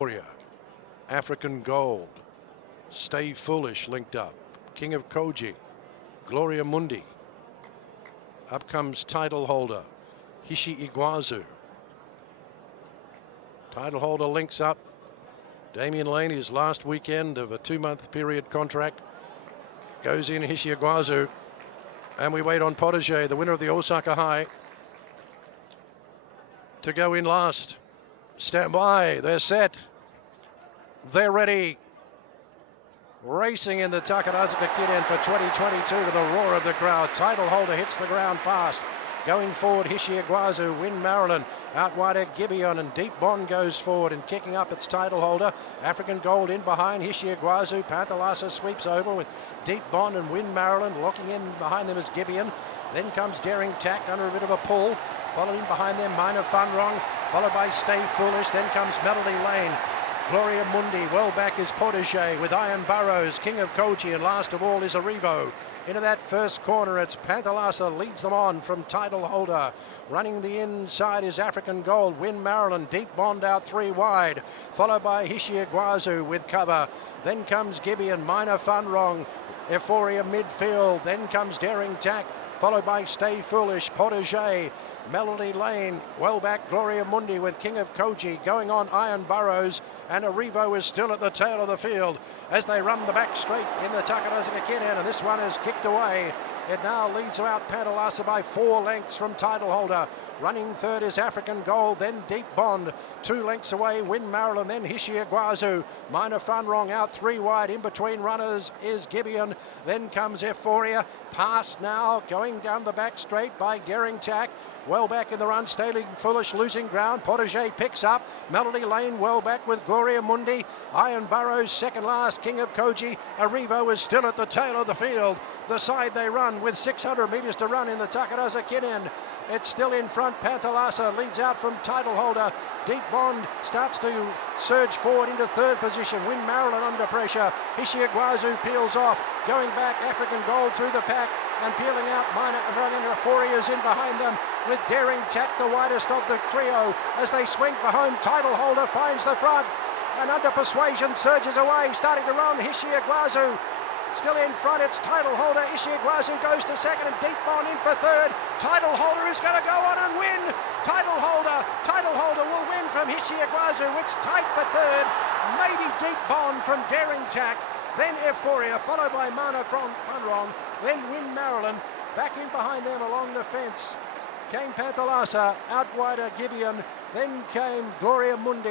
Warrior, African Gold, Stay Foolish linked up, King of Koji, Gloria Mundi. Up comes Titleholder, Hishi Iguazu. Titleholder links up. Damian Lane, his last weekend of a 2-month period contract, goes in Hishi Iguazu. And we wait on Protege, the winner of the Osaka High, to go in last. Stand by, they're set, they're ready. Racing in the Takarazuka Kinen for 2022 to the roar of the crowd. Titleholder hits the ground fast. Going forward, Hishi Iguazu, Win Marilyn, out wider Gibeon, and Deep Bond goes forward and kicking up its Titleholder. African Gold in behind Hishi Iguazu. Panthalassa sweeps over with Deep Bond and Win Marilyn. Locking in behind them is Gibeon. Then comes Daring Tack under a bit of a pull. Following behind them, Minor Fun Wrong, followed by Stay Foolish. Then comes Melody Lane. Gloria Mundi, well back is Protege with Iron Burrows, King of Koji, and last of all is Arrivo. Into that first corner, it's Panthalassa leads them on from Titleholder. Running the inside is African Gold, Win Marilyn, Deep Bond out 3 wide, followed by Hishi Iguazu with cover. Then comes Gibeon, Minor Fun Wrong, Euphoria midfield. Then comes Daring Tack, followed by Stay Foolish, Protege, Melody Lane, well back Gloria Mundi with King of Koji, going on Iron Burrows, and Arrivo is still at the tail of the field as they run the back straight in the Takarazuka Kinen, and this one is kicked away. It now leads out Panthalassa by 4 lengths from Titleholder. Running third is African Gold, then Deep Bond. 2 lengths away, Win Marilyn, then Hishi Iguazu. Minor Fun Wrong out 3 wide. In between runners is Gibeon. Then comes Euphoria. Past now, going down the back straight by Daring Tack. Well back in the run, Stay Foolish losing ground. Protege picks up. Melody Lane well back with Gloria Mundi. Iron Burrows second last, King of Koji. Arrivo is still at the tail of the field. The side they run with 600 metres to run in the Takarazuka Kinen. It's still in front. Panthalassa leads out from Titleholder. Deep Bond starts to surge forward into third position. Win Marilyn under pressure. Hishi Iguazu peels off. Going back, African Gold through the pack and peeling out Minor and running Euphoria's in behind them with Daring Tack, the widest of the trio. As they swing for home, Titleholder finds the front and under persuasion surges away, starting to run Hishi Iguazu. Still in front, it's Titleholder. Hishi Iguazu goes to second and Deep Bond in for third. Titleholder is going to go on and win. Titleholder will win from Hishi Iguazu. It's tight for third. Maybe Deep Bond from Daring Tack. Then Euphoria, followed by Mana from Funrong. Then Win Marilyn. Back in behind them along the fence came Panthalassa, out wider Gibeon. Then came Gloria Mundi.